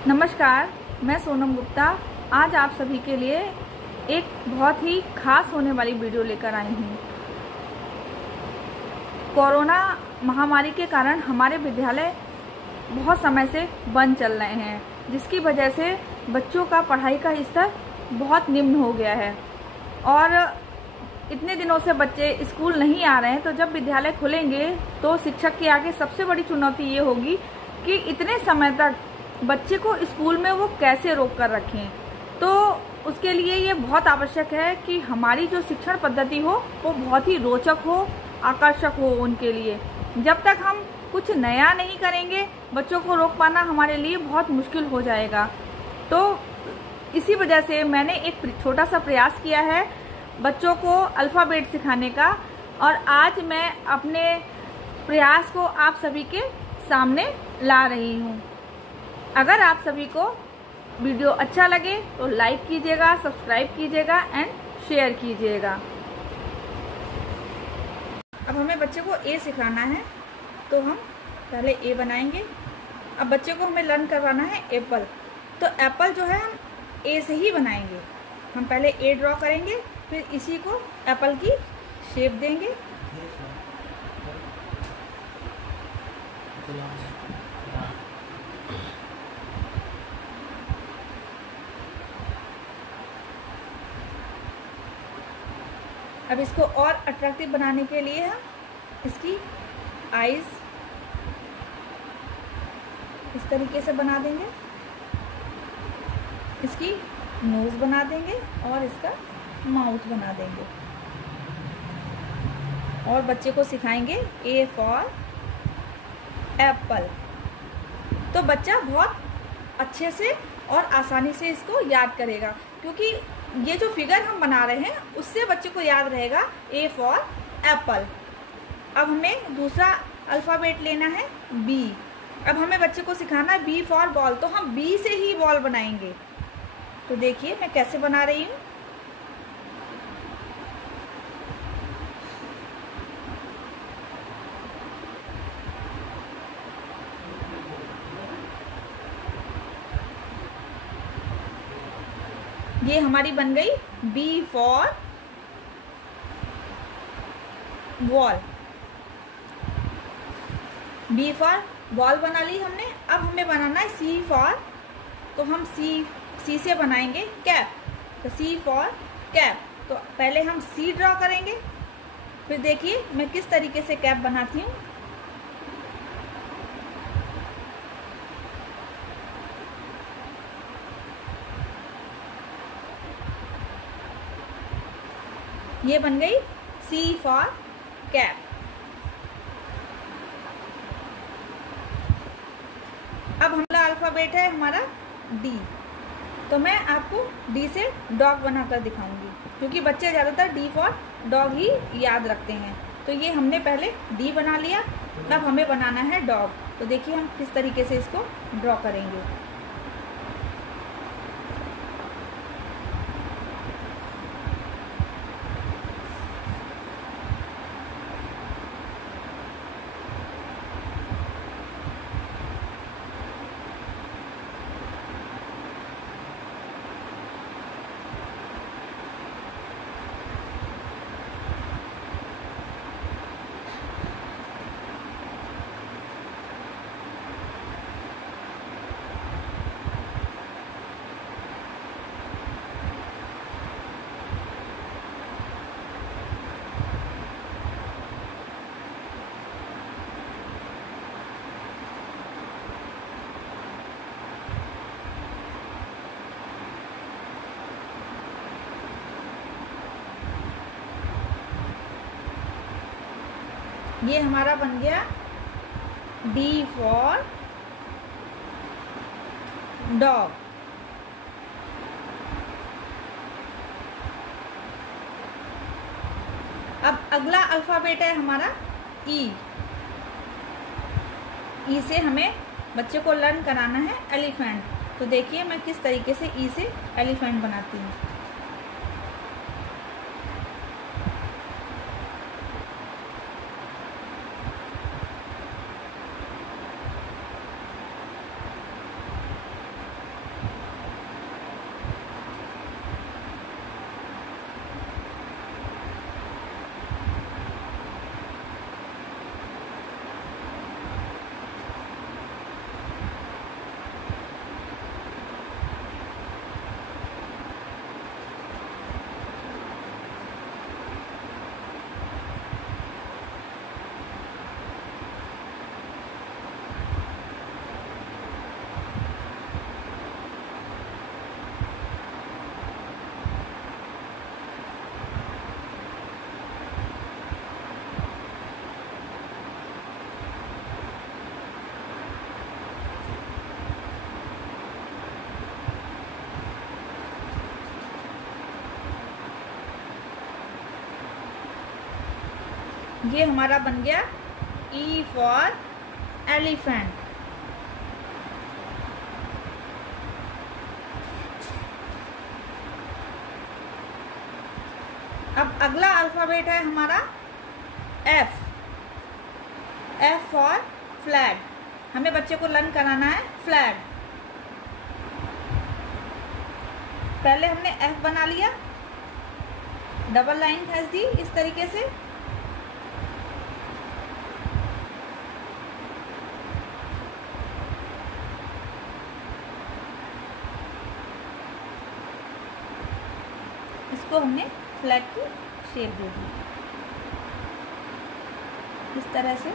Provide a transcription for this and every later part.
नमस्कार, मैं सोनम गुप्ता आज आप सभी के लिए एक बहुत ही खास होने वाली वीडियो लेकर आई हूँ। कोरोना महामारी के कारण हमारे विद्यालय बहुत समय से बंद चल रहे हैं, जिसकी वजह से बच्चों का पढ़ाई का स्तर बहुत निम्न हो गया है और इतने दिनों से बच्चे स्कूल नहीं आ रहे हैं। तो जब विद्यालय खुलेंगे तो शिक्षक की आगे सबसे बड़ी चुनौती ये होगी कि इतने समय तक बच्चे को स्कूल में वो कैसे रोक कर रखें। तो उसके लिए ये बहुत आवश्यक है कि हमारी जो शिक्षण पद्धति हो वो बहुत ही रोचक हो, आकर्षक हो उनके लिए। जब तक हम कुछ नया नहीं करेंगे, बच्चों को रोक पाना हमारे लिए बहुत मुश्किल हो जाएगा। तो इसी वजह से मैंने एक छोटा सा प्रयास किया है बच्चों को अल्फ़ाबेट सिखाने का, और आज मैं अपने प्रयास को आप सभी के सामने ला रही हूँ। अगर आप सभी को वीडियो अच्छा लगे तो लाइक कीजिएगा, सब्सक्राइब कीजिएगा एंड शेयर कीजिएगा। अब हमें बच्चे को ए सिखाना है, तो हम पहले ए बनाएंगे। अब बच्चे को हमें लर्न करवाना है एप्पल, तो एप्पल जो है हम ए से ही बनाएंगे। हम पहले ए ड्रॉ करेंगे, फिर इसी को एप्पल की शेप देंगे। अब इसको और अट्रैक्टिव बनाने के लिए हम इसकी आईज इस तरीके से बना देंगे, इसकी नोज बना देंगे और इसका माउथ बना देंगे। और बच्चे को सिखाएंगे ए फॉर एप्पल। तो बच्चा बहुत अच्छे से और आसानी से इसको याद करेगा, क्योंकि ये जो फिगर हम बना रहे हैं उससे बच्चे को याद रहेगा ए फॉर एप्पल। अब हमें दूसरा अल्फ़ाबेट लेना है बी। अब हमें बच्चे को सिखाना है बी फॉर बॉल, तो हम बी से ही बॉल बनाएंगे। तो देखिए मैं कैसे बना रही हूँ। ये हमारी बन गई B for ball. B for ball बना ली हमने। अब हमें बनाना है सी फॉर, तो हम सी से बनाएंगे कैप। तो सी फॉर कैप, तो पहले हम सी ड्रॉ करेंगे, फिर देखिए मैं किस तरीके से कैप बनाती हूँ। ये बन गई सी फॉर कैप। अब हमारा अल्फ़ाबेट है हमारा डी, तो मैं आपको डी से डॉग बनाकर दिखाऊंगी, क्योंकि बच्चे ज़्यादातर डी फॉर डॉग ही याद रखते हैं। तो ये हमने पहले डी बना लिया, अब हमें बनाना है डॉग। तो देखिए हम किस तरीके से इसको ड्रॉ करेंगे। ये हमारा बन गया डी फॉर डॉग। अब अगला अल्फ़ाबेट है हमारा ई। ई से हमें बच्चे को लर्न कराना है एलिफेंट। तो देखिए मैं किस तरीके से ई से एलिफेंट बनाती हूँ। ये हमारा बन गया E फॉर एलिफेंट। अब अगला अल्फाबेट है हमारा F। F for flag. हमें बच्चे को लर्न कराना है फ्लैग। पहले हमने F बना लिया, डबल लाइन खींच दी इस तरीके से। इसको हमने फ्लैग की शेप दे दी इस तरह से।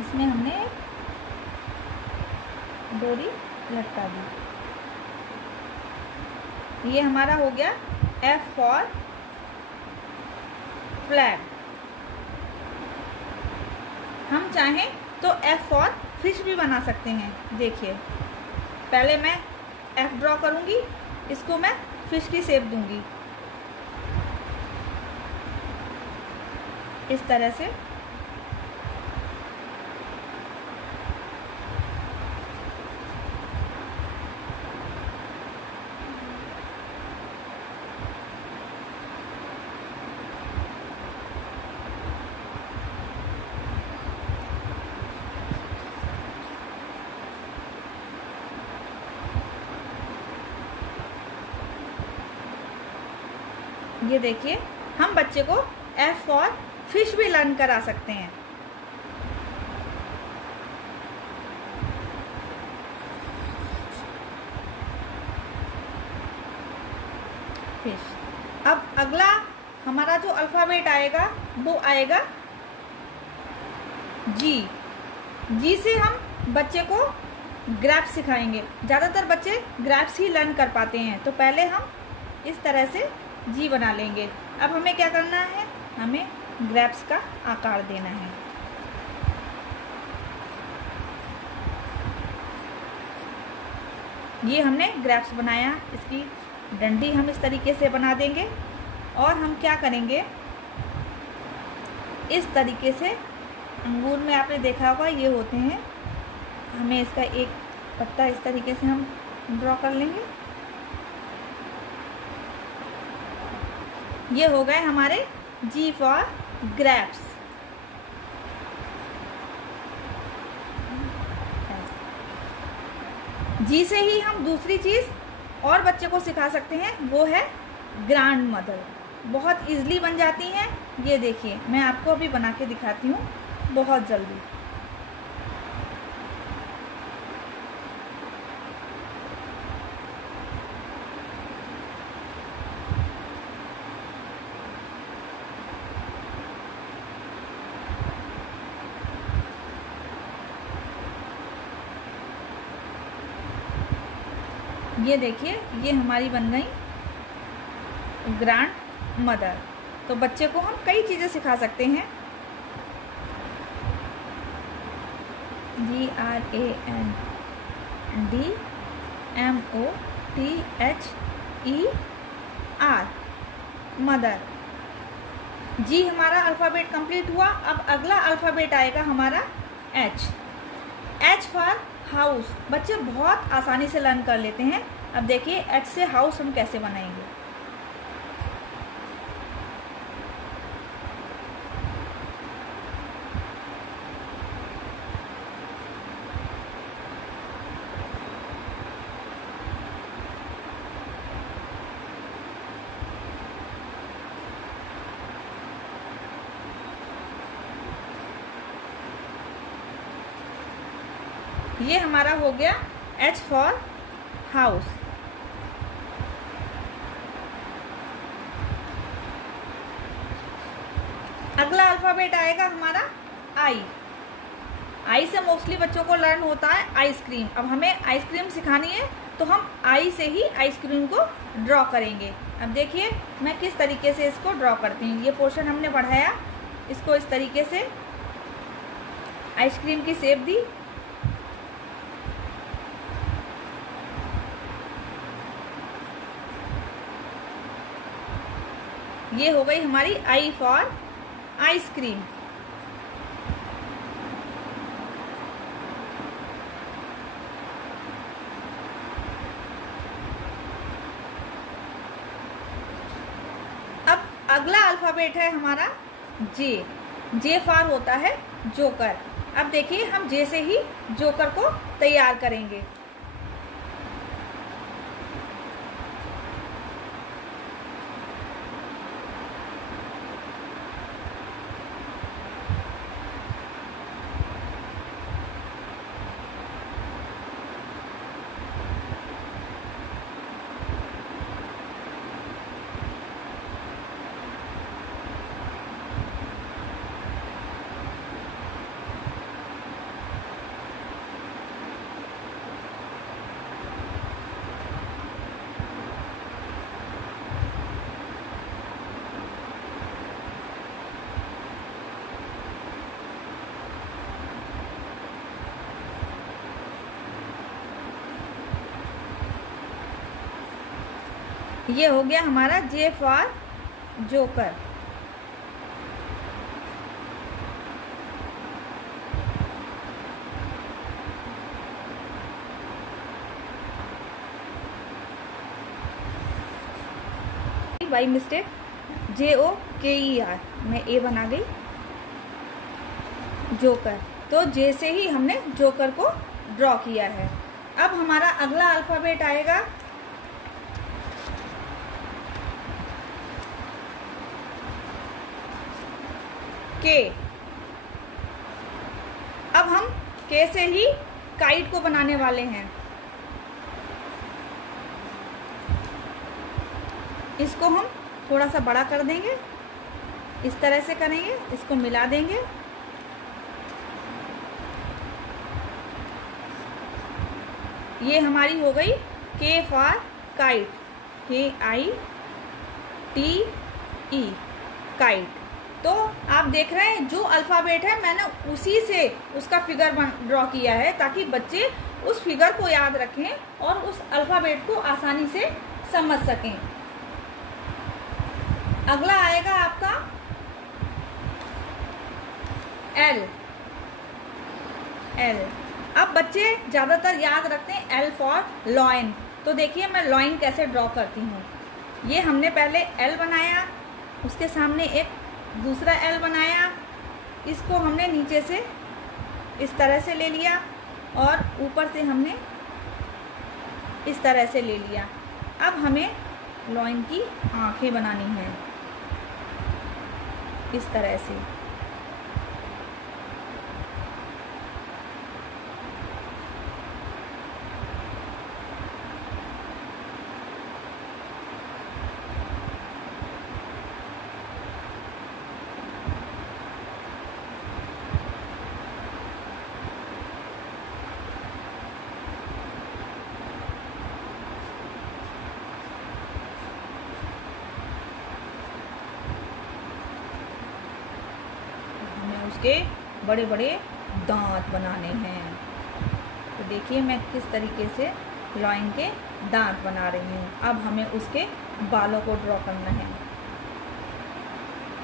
इसमें हमने डोरी लटका दी। ये हमारा हो गया F फॉर फ्लैग। हम चाहें तो F फॉर फिश भी बना सकते हैं। देखिए, पहले मैं F ड्रॉ करूंगी, इसको मैं फिश की शेप दूंगी इस तरह से। ये देखिए, हम बच्चे को F फॉर फिश भी लर्न करा सकते हैं। फिश। अब अगला हमारा जो अल्फाबेट आएगा वो आएगा G। G से हम बच्चे को ग्रैप्स सिखाएंगे। ज़्यादातर बच्चे ग्रैप्स ही लर्न कर पाते हैं, तो पहले हम इस तरह से G बना लेंगे। अब हमें क्या करना है, हमें ग्रैप्स का आकार देना है। ये हमने ग्रैप्स बनाया, इसकी डंडी हम इस तरीके से बना देंगे। और हम क्या करेंगे, इस तरीके से अंगूर में आपने देखा होगा ये होते हैं, हमें इसका एक पत्ता इस तरीके से हम ड्रॉ कर लेंगे। ये हो गए हमारे G फॉर ग्रैप्स। G से ही हम दूसरी चीज़ और बच्चे को सिखा सकते हैं, वो है ग्रैंड मदर। बहुत इजीली बन जाती हैं। ये देखिए, मैं आपको अभी बना के दिखाती हूँ बहुत जल्दी। ये देखिए, ये हमारी बन गई ग्रैंड मदर। तो बच्चे को हम कई चीज़ें सिखा सकते हैं। GRANDMOTHER mother. जी हमारा अल्फ़ाबेट कंप्लीट हुआ। अब अगला अल्फ़ाबेट आएगा हमारा H। H for house. बच्चे बहुत आसानी से लर्न कर लेते हैं। अब देखिए, H से हाउस हम कैसे बनाएंगे। ये हमारा हो गया H फॉर हाउस। अगला अल्फ़ाबेट आएगा हमारा I। I से मोस्टली बच्चों को लर्न होता है आइसक्रीम। अब हमें आइसक्रीम सिखानी है, तो हम I से ही आइसक्रीम को ड्रॉ करेंगे। अब देखिए, मैं किस तरीके से इसको ड्रॉ करती हूँ। ये पोर्शन हमने बढ़ाया, इसको इस तरीके से आइसक्रीम की शेप दी। ये हो गई हमारी आई फॉर आइसक्रीम। अब अगला अल्फाबेट है हमारा जे। जे फॉर होता है जोकर। अब देखिए हम जे से ही जोकर को तैयार करेंगे। ये हो गया हमारा J for joker. By mistake JOKER मैं ए बना गई जोकर। तो जे से ही हमने जोकर को ड्रॉ किया है। अब हमारा अगला अल्फाबेट आएगा के। अब हम के से ही काइट को बनाने वाले हैं। इसको हम थोड़ा सा बड़ा कर देंगे, इस तरह से करेंगे, इसको मिला देंगे। ये हमारी हो गई के फॉर काइट, KITE काइट। तो आप देख रहे हैं जो अल्फ़ाबेट है मैंने उसी से उसका फिगर ड्रॉ किया है ताकि बच्चे उस फिगर को याद रखें और उस अल्फ़ाबेट को आसानी से समझ सकें। अगला आएगा आपका L। अब बच्चे ज़्यादातर याद रखते हैं L फॉर लॉयन। तो देखिए मैं लॉयन कैसे ड्रॉ करती हूँ। ये हमने पहले L बनाया, उसके सामने एक दूसरा L बनाया, इसको हमने नीचे से इस तरह से ले लिया और ऊपर से हमने इस तरह से ले लिया। अब हमें लॉयन की आंखें बनानी हैं इस तरह से। उसके बड़े बड़े दांत बनाने हैं। तो देखिए मैं किस तरीके से लॉयन के दांत बना रही हूँ। अब हमें उसके बालों को ड्रॉ करना है।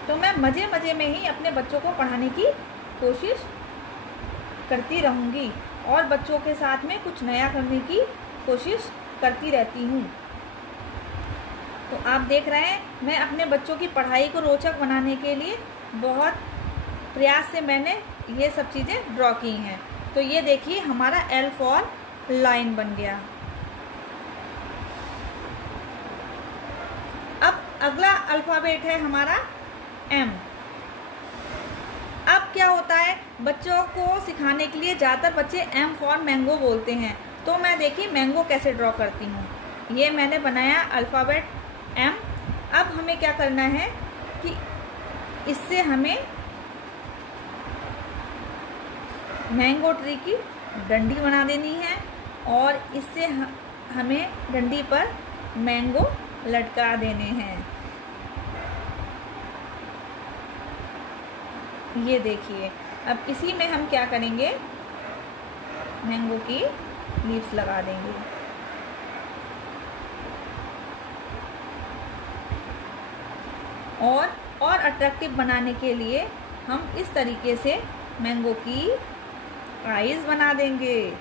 तो मैं मज़े मज़े में ही अपने बच्चों को पढ़ाने की कोशिश करती रहूँगी और बच्चों के साथ में कुछ नया करने की कोशिश करती रहती हूँ। तो आप देख रहे हैं मैं अपने बच्चों की पढ़ाई को रोचक बनाने के लिए बहुत प्रयास से मैंने ये सब चीज़ें ड्रॉ की हैं। तो ये देखिए हमारा L फॉर लाइन बन गया। अब अगला अल्फ़ाबेट है हमारा M। अब क्या होता है बच्चों को सिखाने के लिए ज़्यादातर बच्चे M फॉर मैंगो बोलते हैं। तो मैं देखिए मैंगो कैसे ड्रॉ करती हूँ। ये मैंने बनाया अल्फ़ाबेट M। अब हमें क्या करना है कि इससे हमें मैंगो ट्री की डंडी बना देनी है और इससे हमें डंडी पर मैंगो लटका देने हैं। ये देखिए अब इसी में हम क्या करेंगे मैंगो की लीव्स लगा देंगे। और अट्रैक्टिव बनाने के लिए हम इस तरीके से मैंगो की आईज बना देंगे,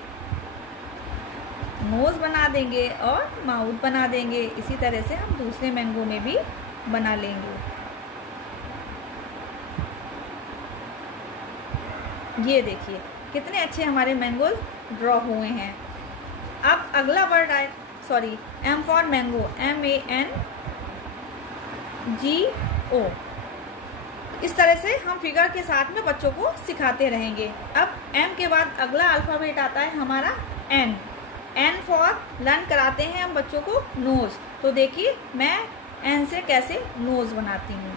नोज बना देंगे और माउथ बना देंगे। इसी तरह से हम दूसरे मैंगो में भी बना लेंगे। ये देखिए कितने अच्छे हमारे मैंगोज ड्रॉ हुए हैं। अब अगला वर्ड आए, sorry, M for mango, MANGO। इस तरह से हम फिगर के साथ में बच्चों को सिखाते रहेंगे। अब M के बाद अगला अल्फ़ाबेट आता है हमारा N। N फॉर लर्न कराते हैं हम बच्चों को नोज। तो देखिए मैं N से कैसे नोज बनाती हूँ।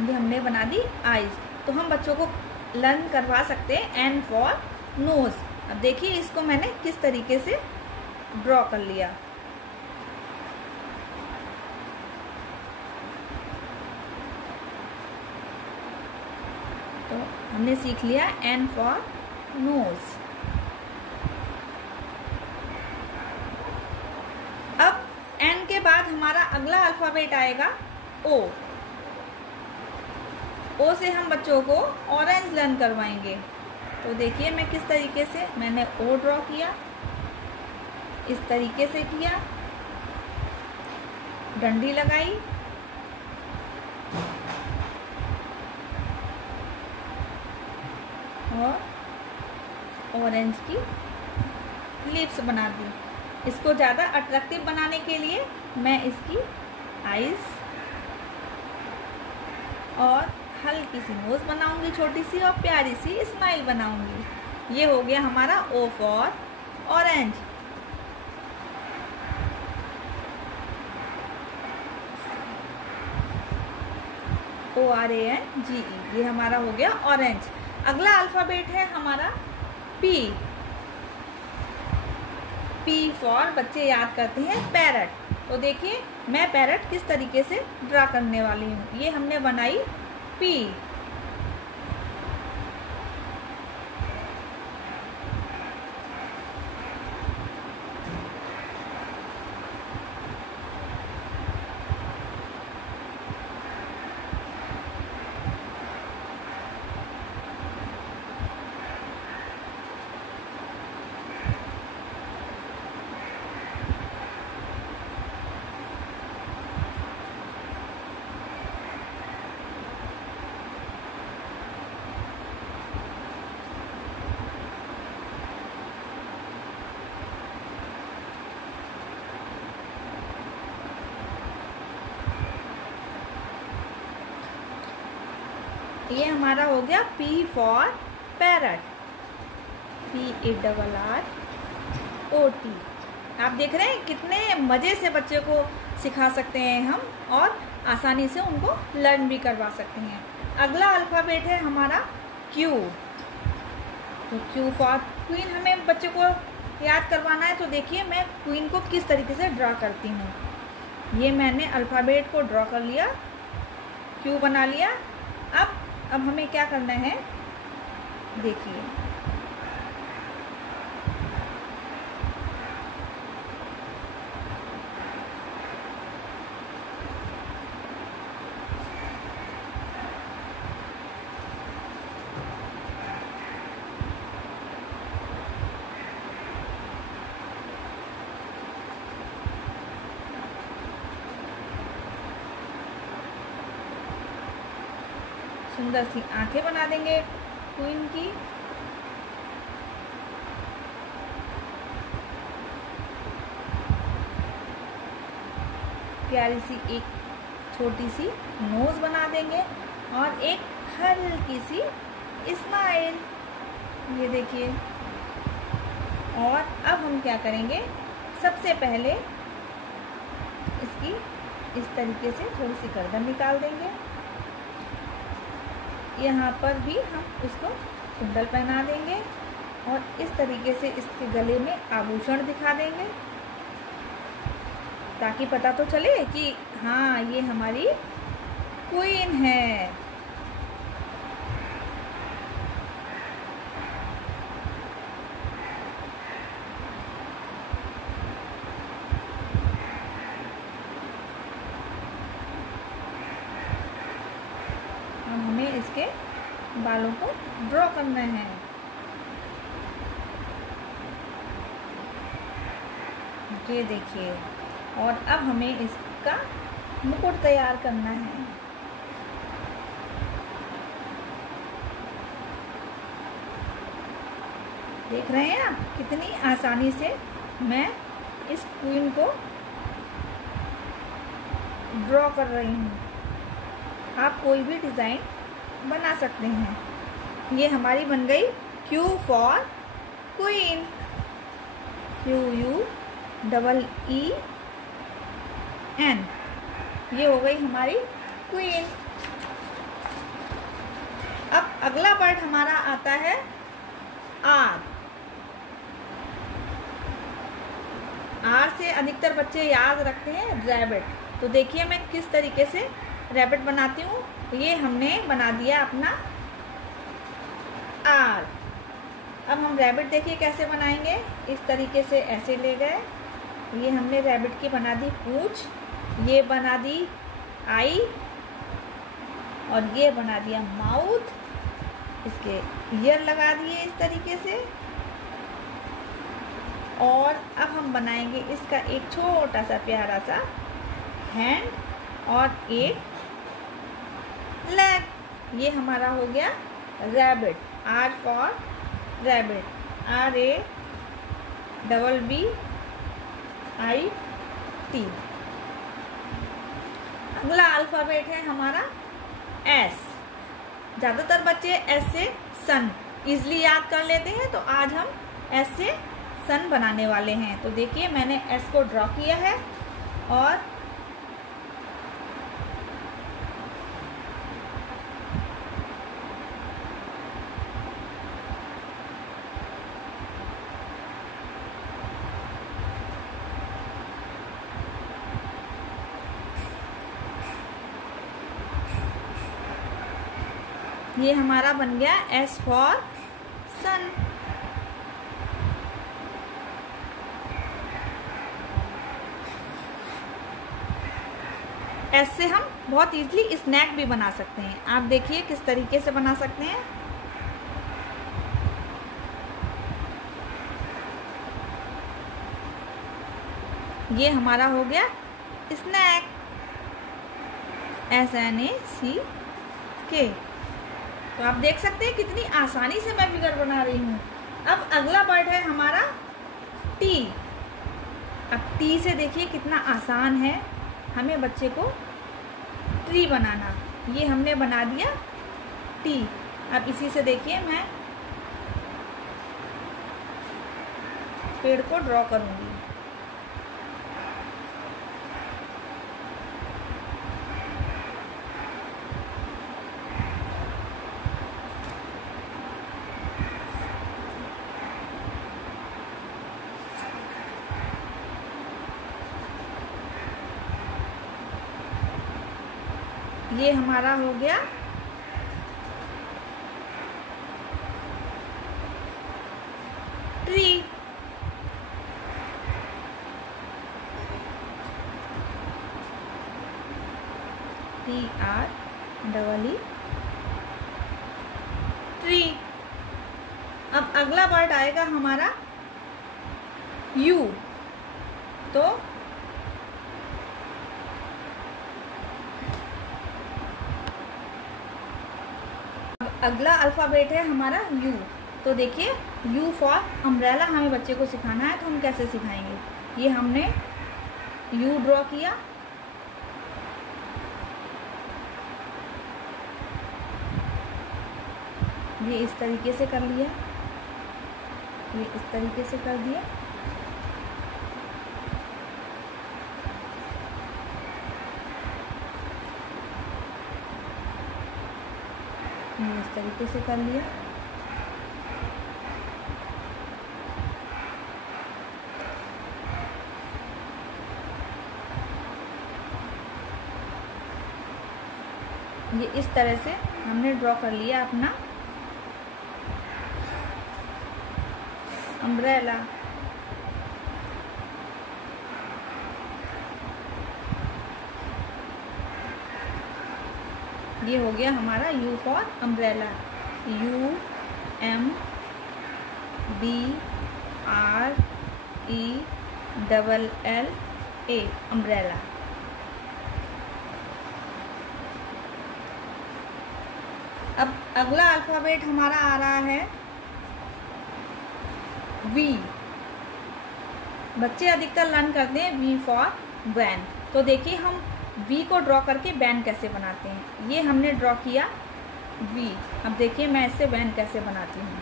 ये हमने बना दी आईज। तो हम बच्चों को लर्न करवा सकते हैं N फॉर नोज। अब देखिए इसको मैंने किस तरीके से ड्रॉ कर लिया। तो हमने सीख लिया N फॉर नोज। अब N के बाद हमारा अगला अल्फ़ाबेट आएगा O। ओ से हम बच्चों को ऑरेंज लर्न करवाएंगे। तो देखिए मैं किस तरीके से मैंने ओ ड्रॉ किया, इस तरीके से किया, डंडी लगाई और ऑरेंज की लिप्स बना दी। इसको ज़्यादा अट्रैक्टिव बनाने के लिए मैं इसकी आईज और हल्की सी नोज बनाऊंगी, छोटी सी, और प्यारी सी स्माइल बनाऊंगी। ये हो गया हमारा ओ फॉर ऑरेंज। ORANGE, ये हमारा हो गया ऑरेंज। अगला अल्फ़ाबेट है हमारा P। P फॉर बच्चे याद करते हैं पैरट। तो देखिए मैं पैरट किस तरीके से ड्रा करने वाली हूँ। ये हमने बनाई P। ये हमारा हो गया P फॉर पैरट, PARROT। आप देख रहे हैं कितने मज़े से बच्चे को सिखा सकते हैं हम और आसानी से उनको लर्न भी करवा सकते हैं। अगला अल्फ़ाबेट है हमारा Q। तो Q फॉर क्वीन हमें बच्चे को याद करवाना है। तो देखिए मैं क्वीन को किस तरीके से ड्रा करती हूँ। ये मैंने अल्फ़ाबेट को ड्रॉ कर लिया, Q बना लिया। अब हमें क्या करना है, देखिए सुंदर सी आंखें बना देंगे क्वीन की। प्यारी सी एक छोटी सी नोज बना देंगे और एक हल्की सी स्माइल, ये देखिए। और अब हम क्या करेंगे, सबसे पहले इसकी इस तरीके से थोड़ी सी गर्दन निकाल देंगे। यहाँ पर भी हम इसको कुंडल पहना देंगे और इस तरीके से इसके गले में आभूषण दिखा देंगे, ताकि पता तो चले कि हाँ ये हमारी क्वीन है। अब हमें इसके बालों को ड्रॉ करना है। ये देखिए, और अब हमें इसका मुकुट तैयार करना है। देख रहे हैं आप कितनी आसानी से मैं इस क्वीन को ड्रॉ कर रही हूँ। आप कोई भी डिज़ाइन बना सकते हैं। ये हमारी बन गई Q फॉर क्वीन, QUEEN। ये हो गई हमारी क्वीन। अब अगला वर्ड हमारा आता है आर। आर से अधिकतर बच्चे याद रखते हैं रैबिट। तो देखिए मैं किस तरीके से रैबिट बनाती हूँ। ये हमने बना दिया अपना आर। अब हम रैबिट देखिए कैसे बनाएंगे। इस तरीके से ऐसे ले गए, ये हमने रैबिट की बना दी पूंछ, ये बना दी आई और ये बना दिया माउथ। इसके ईयर लगा दिए इस तरीके से। और अब हम बनाएंगे इसका एक छोटा सा प्यारा सा हैंड और एक लेग। ये हमारा हो गया rabbit. R for rabbit, RABBIT। अगला अल्फ़ाबेट है हमारा एस। ज़्यादातर बच्चे एस से सन इजली याद कर लेते हैं, तो आज हम एस से सन बनाने वाले हैं। तो देखिए मैंने एस को ड्रॉ किया है और ये हमारा बन गया एस फॉर सन। एस से हम बहुत इजीली स्नैक भी बना सकते हैं। आप देखिए किस तरीके से बना सकते हैं। ये हमारा हो गया स्नैक, SNACK। तो आप देख सकते हैं कितनी आसानी से मैं फिगर बना रही हूँ। अब अगला वर्ड है हमारा टी। अब टी से देखिए कितना आसान है हमें बच्चे को ट्री बनाना। ये हमने बना दिया टी। अब इसी से देखिए मैं पेड़ को ड्रॉ करूँगी। ये हमारा हो गया ट्री। TREE, tree. अब अगला वर्ड आएगा हमारा यू। तो अगला अल्फ़ाबेट है हमारा यू। तो देखिए यू फॉर अम्ब्रेला हमें बच्चे को सिखाना है, तो हम कैसे सिखाएंगे। ये हमने यू ड्रॉ किया, ये इस तरीके से कर लिया, ये इस तरीके से कर दिया। ये इस तरीके से कर लिया। ये इस तरह से हमने ड्रॉ कर लिया अपना अम्ब्रेला। ये हो गया हमारा U for umbrella, UMBRELLA umbrella. अब अगला अल्फ़ाबेट हमारा आ रहा है V। बच्चे अधिकतर लर्न करते हैं V फॉर वैन। तो देखिए हम V को ड्रॉ करके वैन कैसे बनाते हैं। ये हमने ड्रॉ किया V। अब देखिए मैं इससे वैन कैसे बनाती हूँ।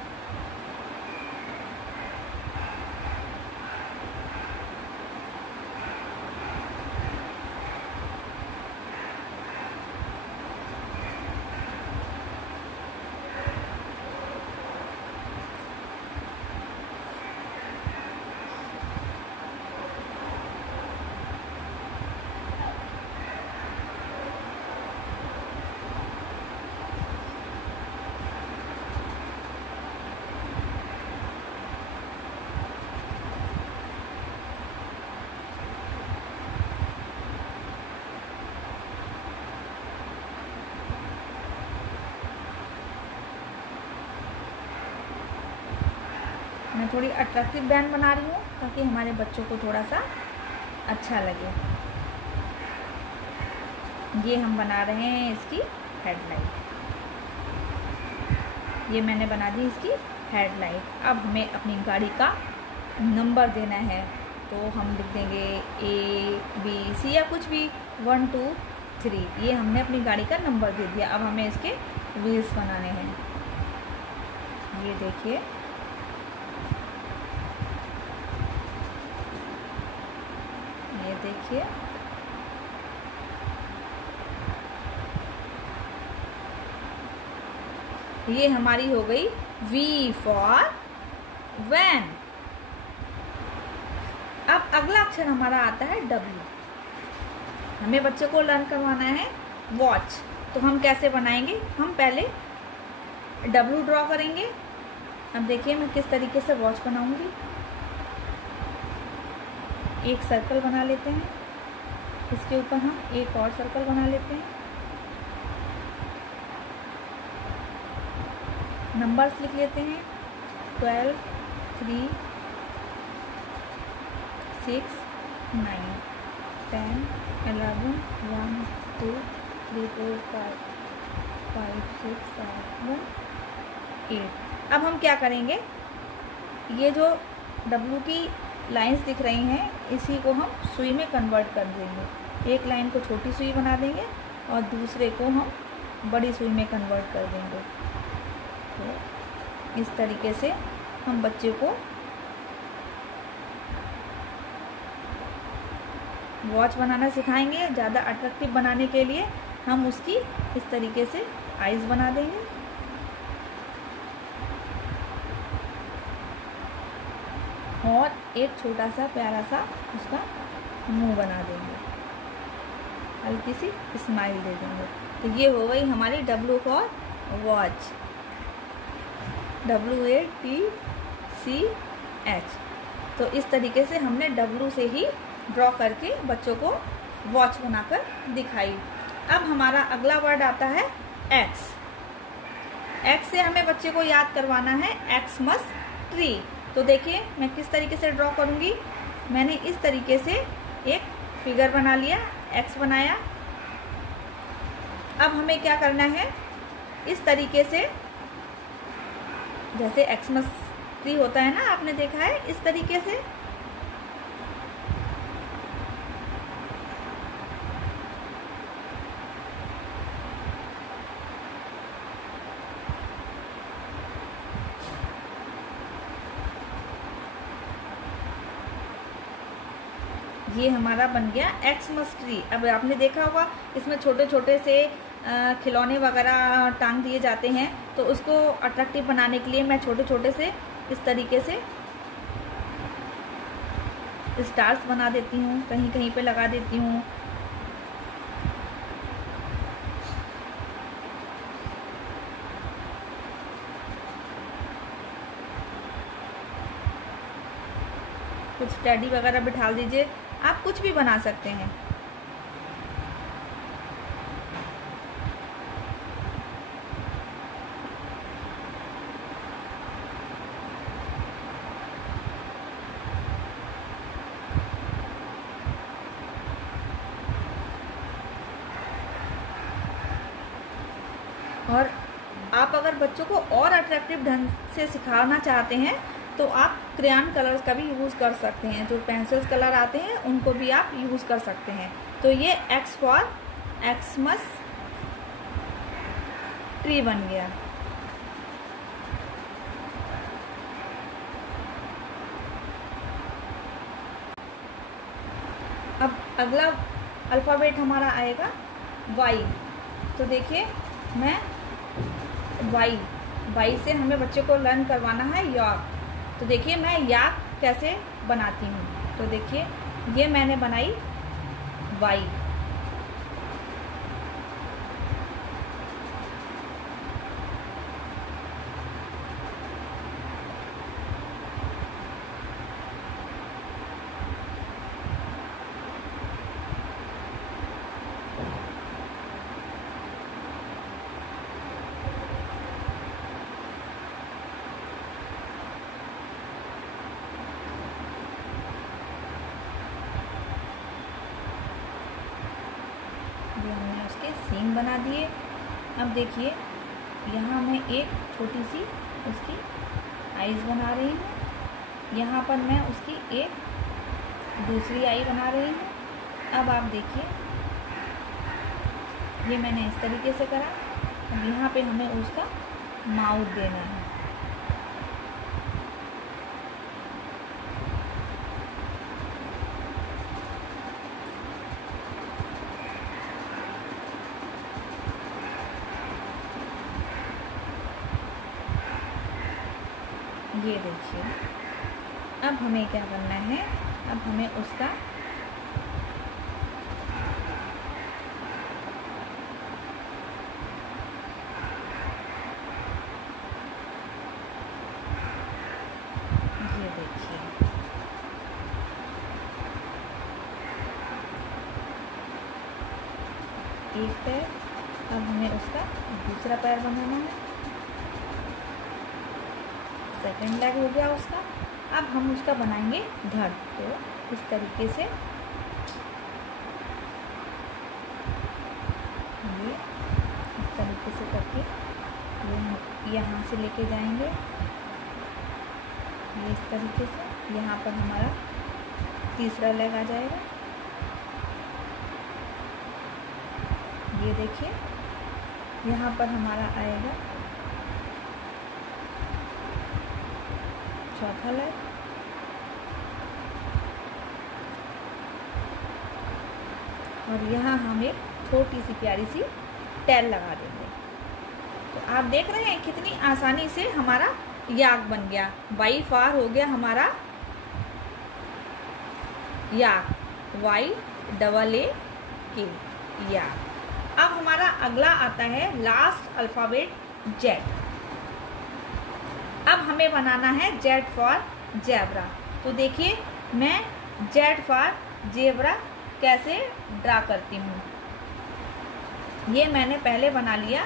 मैं थोड़ी अट्रैक्टिव वैन बना रही हूँ ताकि हमारे बच्चों को थोड़ा सा अच्छा लगे। ये हम बना रहे हैं इसकी हेडलाइट। ये मैंने बना दी इसकी हेडलाइट। अब हमें अपनी गाड़ी का नंबर देना है, तो हम लिख देंगे ABC या कुछ भी 1 2 3। ये हमने अपनी गाड़ी का नंबर दे दिया। अब हमें इसके व्हील्स बनाने हैं। ये देखिए देखिए ये हमारी हो गई V फॉर वैन। अब अगला अक्षर हमारा आता है W। हमें बच्चे को लर्न करवाना है वॉच। तो हम कैसे बनाएंगे, हम पहले W ड्रॉ करेंगे। अब देखिए मैं किस तरीके से वॉच बनाऊंगी। एक सर्कल बना लेते हैं, इसके ऊपर हम एक और सर्कल बना लेते हैं। नंबर्स लिख लेते हैं 12 3 6 9 10 11 1 2 3 4 5 6 7 8। अब हम क्या करेंगे, ये जो W की लाइंस दिख रही हैं इसी को हम सुई में कन्वर्ट कर देंगे। एक लाइन को छोटी सुई बना देंगे और दूसरे को हम बड़ी सुई में कन्वर्ट कर देंगे। तो इस तरीके से हम बच्चे को वॉच बनाना सिखाएंगे। ज़्यादा अट्रैक्टिव बनाने के लिए हम उसकी इस तरीके से आईज बना देंगे। और एक छोटा सा प्यारा सा उसका मुंह बना देंगे, हल्की सी स्माइल दे देंगे। तो ये हो गई हमारी W फॉर वॉच, WATCH। तो इस तरीके से हमने W से ही ड्रॉ करके बच्चों को वॉच बनाकर दिखाई। अब हमारा अगला वर्ड आता है X। X से हमें बच्चे को याद करवाना है एक्समस ट्री। तो देखिए मैं किस तरीके से ड्रॉ करूँगी। मैंने इस तरीके से एक फिगर बना लिया, X बनाया। अब हमें क्या करना है, इस तरीके से जैसे एक्समस ट्री होता है ना, आपने देखा है, इस तरीके से ये हमारा बन गया एक्समस ट्री। अब आपने देखा होगा इसमें छोटे छोटे से खिलौने वगैरह टांग दिए जाते हैं, तो उसको अट्रैक्टिव बनाने के लिए मैं छोटे छोटे से इस तरीके से स्टार्स बना देती हूँ, कहीं कहीं पे लगा देती हूँ। कुछ टेडी वगैरह बिठा दीजिए, आप कुछ भी बना सकते हैं। और आप अगर बच्चों को और अट्रैक्टिव ढंग से सिखाना चाहते हैं तो आप क्रेयॉन कलर्स का भी यूज़ कर सकते हैं। जो पेंसिल्स कलर आते हैं उनको भी आप यूज़ कर सकते हैं। तो ये एक्स फॉर एक्समस ट्री बन गया। अब अगला अल्फ़ाबेट हमारा आएगा वाई। तो देखिए मैं वाई से हमें बच्चे को लर्न करवाना है याक। तो देखिए मैं याक कैसे बनाती हूँ। तो देखिए ये मैंने बनाई वाई। हमने उसके सींग बना दिए। अब देखिए यहाँ मैं एक छोटी सी उसकी आईज बना रही हूँ। यहाँ पर मैं उसकी एक दूसरी आई बना रही हूँ। अब आप देखिए ये मैंने इस तरीके से करा। अब यहाँ पे हमें उसका माउथ देना है। ये देखिए अब हमें क्या करना है, अब हमें उसका ये देखिए एक पैर, अब हमें उसका दूसरा पैर बनाना है। सेकंड लेग हो गया उसका। अब हम उसका बनाएंगे धड़। तो इस तरीके से ये इस तरीके से करके ये हम यहाँ से लेके जाएंगे। ये इस तरीके से यहाँ पर हमारा तीसरा लेग आ जाएगा। ये देखिए यहाँ पर हमारा आएगा चौथा लेग। और यहाँ हम एक छोटी सी प्यारी सी टेल लगा देंगे। तो आप देख रहे हैं कितनी आसानी से हमारा याक बन गया। वाई फार हो गया हमारा याक, वाई डबल ए के याक। अब हमारा अगला आता है लास्ट अल्फ़ाबेट जेड। अब हमें बनाना है जेड फॉर जेब्रा। तो देखिए मैं जेड फॉर जेब्रा कैसे ड्रा करती हूँ। ये मैंने पहले बना लिया।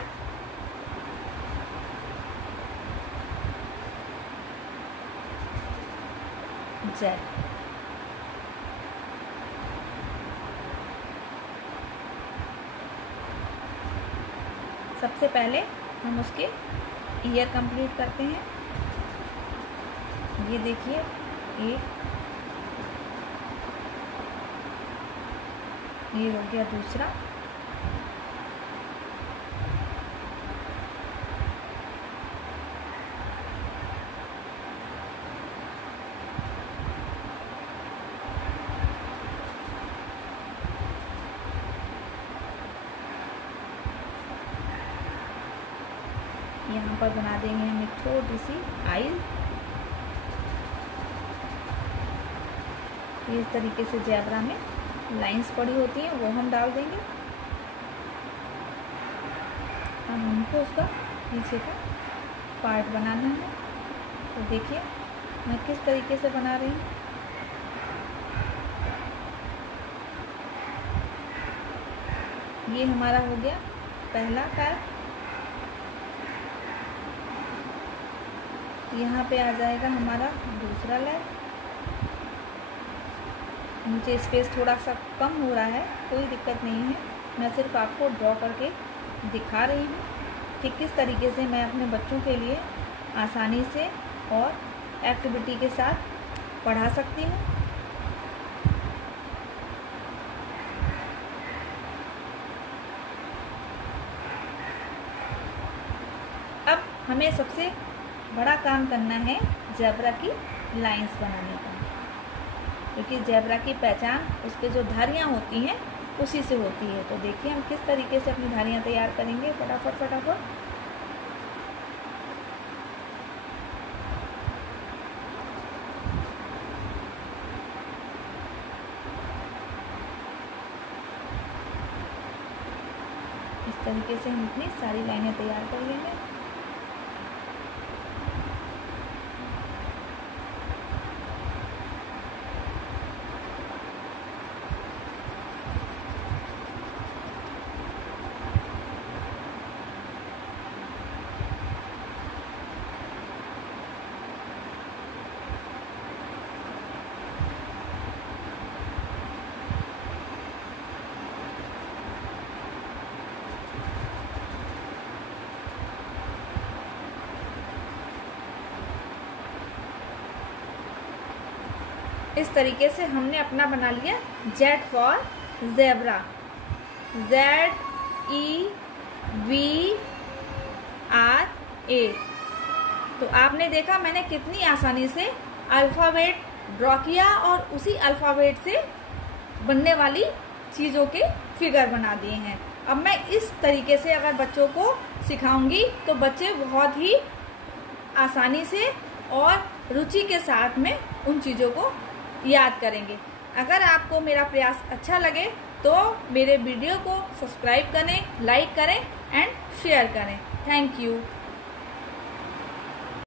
जेड, सबसे पहले हम उसके ईयर कंप्लीट करते हैं। ये देखिए एक, ये हो गया दूसरा, यहाँ पर बना देंगे हम एक छोटी सी आई। इस तरीके से ज़ेब्रा में लाइंस पड़ी होती हैं वो हम डाल देंगे। अब हमको उसका नीचे का पार्ट बनाना है। तो देखिए मैं किस तरीके से बना रही हूँ। ये हमारा हो गया पहला पैर। यहाँ पे आ जाएगा हमारा दूसरा लेग। नीचे स्पेस थोड़ा सा कम हो रहा है, कोई दिक्कत नहीं है, मैं सिर्फ आपको ड्रॉ करके दिखा रही हूँ कि किस तरीके से मैं अपने बच्चों के लिए आसानी से और एक्टिविटी के साथ पढ़ा सकती हूँ। अब हमें सबसे बड़ा काम करना है ज़ेब्रा की लाइंस बनाने का, क्योंकि ज़ेब्रा की पहचान उस पर जो धारियाँ होती हैं उसी से होती है। तो देखिए हम किस तरीके से अपनी धारियाँ तैयार करेंगे फटाफट फटाफट। इस तरीके से हम अपनी सारी लाइनें तैयार कर लेंगे। इस तरीके से हमने अपना बना लिया जेड फॉर ज़ेब्रा, ZEBRA। तो आपने देखा मैंने कितनी आसानी से अल्फ़ाबेट ड्रॉ किया और उसी अल्फ़ाबेट से बनने वाली चीज़ों के फिगर बना दिए हैं। अब मैं इस तरीके से अगर बच्चों को सिखाऊंगी तो बच्चे बहुत ही आसानी से और रुचि के साथ में उन चीज़ों को याद करेंगे। अगर आपको मेरा प्रयास अच्छा लगे तो मेरे वीडियो को सब्सक्राइब करें, लाइक करें एंड शेयर करें। Thank you.